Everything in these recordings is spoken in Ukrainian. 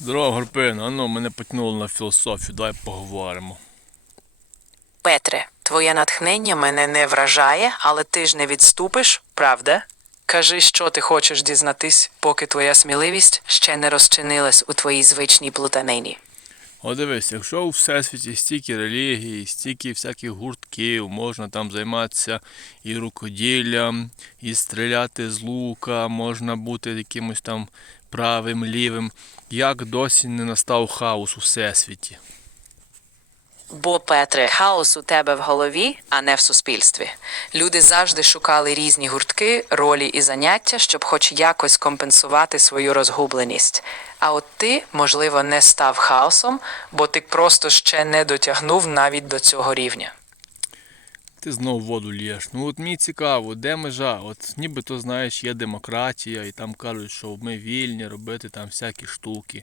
Здорово, Горпина, ну мене потягнуло на філософію, давай поговоримо. Петре, твоє натхнення мене не вражає, але ти ж не відступиш, правда? Кажи, що ти хочеш дізнатись, поки твоя сміливість ще не розчинилась у твоїй звичній плутанині. О, дивись, якщо у всесвіті стільки релігій, стільки всяких гуртків, можна там займатися і рукоділлям, і стріляти з лука, можна бути якимось там правим, лівим, як досі не настав хаос у всесвіті. Бо, Петре, хаос у тебе в голові, а не в суспільстві. Люди завжди шукали різні гуртки, ролі і заняття, щоб хоч якось компенсувати свою розгубленість. А от ти, можливо, не став хаосом, бо ти просто ще не дотягнув навіть до цього рівня. Ти знов воду лєш. Ну от мені цікаво, де межа? От нібито, знаєш, є демократія, і там кажуть, що ми вільні робити там всякі штуки.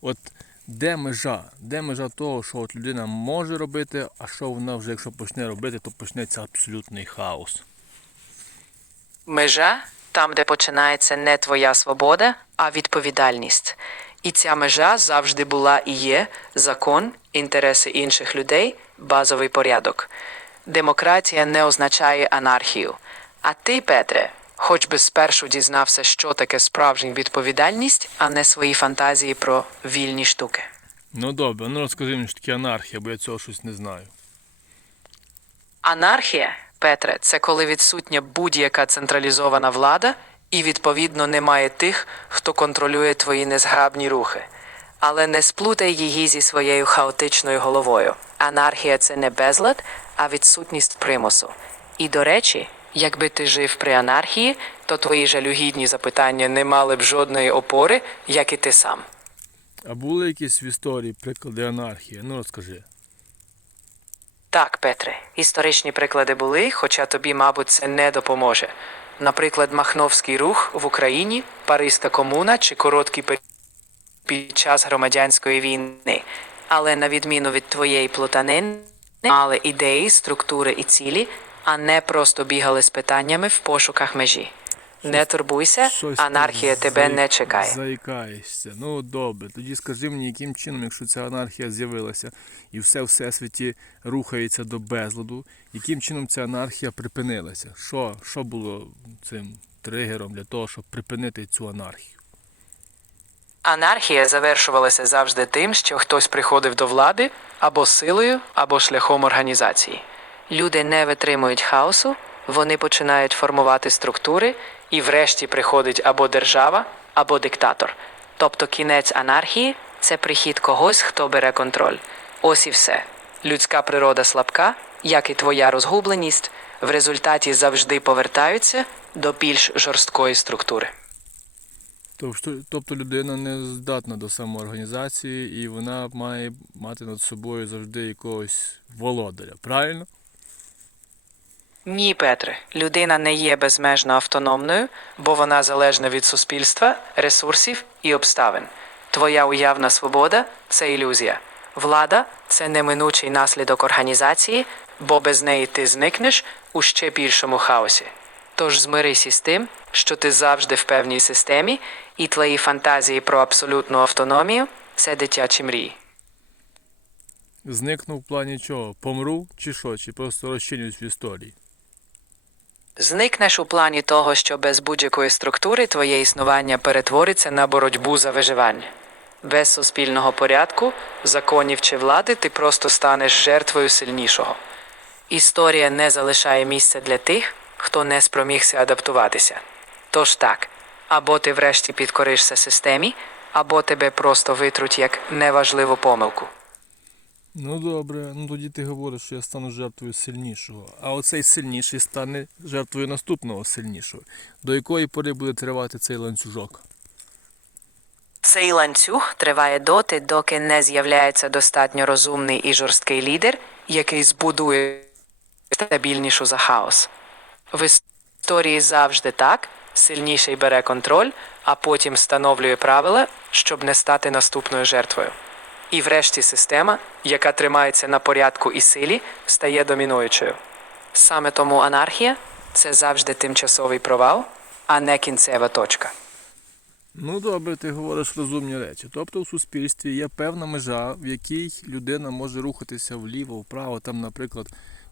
От де межа? Де межа того, що от людина може робити, а що вона вже, якщо почне робити, то почнеться абсолютний хаос. Межа там, де починається не твоя свобода, а відповідальність. І ця межа завжди була і є закон, інтереси інших людей, базовий порядок. Демократія не означає анархію. А ти, Петре, хоч би спершу дізнався, що таке справжня відповідальність, а не свої фантазії про вільні штуки. Ну добре, ну розкажи мені, що таке анархія, бо я цього щось не знаю. Анархія, Петре, це коли відсутня будь-яка централізована влада і, відповідно, немає тих, хто контролює твої незграбні рухи. Але не сплутай її зі своєю хаотичною головою. Анархія це не безлад, а відсутність примусу. І, до речі, якби ти жив при анархії, то твої жалюгідні запитання не мали б жодної опори, як і ти сам. А були якісь в історії приклади анархії? Ну розкажи. Так, Петре, історичні приклади були, хоча тобі, мабуть, це не допоможе. Наприклад, Махновський рух в Україні, Паризька комуна чи короткий період під час громадянської війни. Але на відміну від твоєї плутанини, мали ідеї, структури і цілі, а не просто бігали з питаннями в пошуках межі. Не турбуйся, Щось анархія тебе не чекає. Заїкаєшся. Ну добре, тоді скажи мені, яким чином, якщо ця анархія з'явилася і все в всесвіті рухається до безладу, яким чином ця анархія припинилася? Що, що було цим тригером для того, щоб припинити цю анархію? Анархія завершувалася завжди тим, що хтось приходив до влади або силою, або шляхом організації. Люди не витримують хаосу, вони починають формувати структури, і врешті приходить або держава, або диктатор. Тобто кінець анархії це прихід когось, хто бере контроль. Ось і все. Людська природа слабка, як і твоя розгубленість, в результаті завжди повертаються до більш жорсткої структури. Тобто, тобто людина не здатна до самоорганізації і вона має мати над собою завжди якогось володаря, правильно? Ні, Петре, людина не є безмежно автономною, бо вона залежна від суспільства, ресурсів і обставин. Твоя уявна свобода це ілюзія. Влада це неминучий наслідок організації, бо без неї ти зникнеш у ще більшому хаосі. Тож змирися з тим, що ти завжди в певній системі, і твої фантазії про абсолютну автономію це дитячі мрії. Зникну в плані чого? Помру чи що? Чи просто розчинюсь в історії? Зникнеш у плані того, що без будь-якої структури твоє існування перетвориться на боротьбу за виживання. Без суспільного порядку, законів чи влади ти просто станеш жертвою сильнішого. Історія не залишає місця для тих, хто не спромігся адаптуватися. Тож так, або ти врешті підкоришся системі, або тебе просто витруть як неважливу помилку. Ну добре, ну тоді ти говориш, що я стану жертвою сильнішого. А оцей сильніший стане жертвою наступного сильнішого. До якої пори буде тривати цей ланцюжок? Цей ланцюг триває доти, доки не з'являється достатньо розумний і жорсткий лідер, який збудує стабільнішу за хаос. В історії завжди так: сильніший бере контроль, а потім встановлює правила, щоб не стати наступною жертвою. І врешті система, яка тримається на порядку і силі, стає домінуючою. Саме тому анархія це завжди тимчасовий провал, а не кінцева точка. Ну добре, ти говориш розумні речі. Тобто в суспільстві є певна межа, в якій людина може рухатися вліво, вправо. Там, наприклад,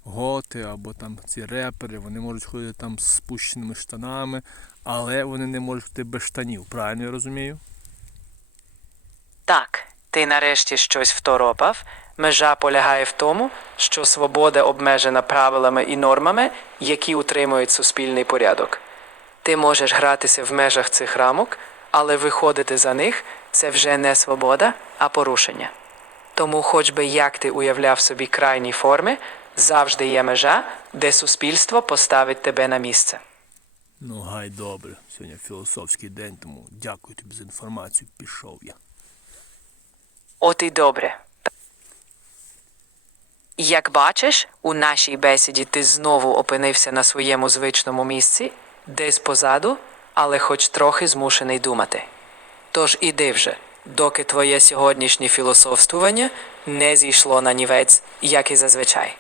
готи або там ці репери, вони можуть ходити там з спущеними штанами, але вони не можуть ходити без штанів. Правильно я розумію? Так, ти нарешті щось второпав. Межа полягає в тому, що свобода обмежена правилами і нормами, які утримують суспільний порядок. Ти можеш гратися в межах цих рамок, але виходити за них це вже не свобода, а порушення. Тому, хоч би як ти уявляв собі крайні форми, завжди є межа, де суспільство поставить тебе на місце. Ну, гай добре. Сьогодні філософський день, тому дякую тобі за інформацію. Пішов я. От і добре. Як бачиш, у нашій бесіді ти знову опинився на своєму звичному місці, десь позаду, але хоч трохи змушений думати. Тож іди вже, доки твоє сьогоднішнє філософствування не зійшло на нівець, як і зазвичай.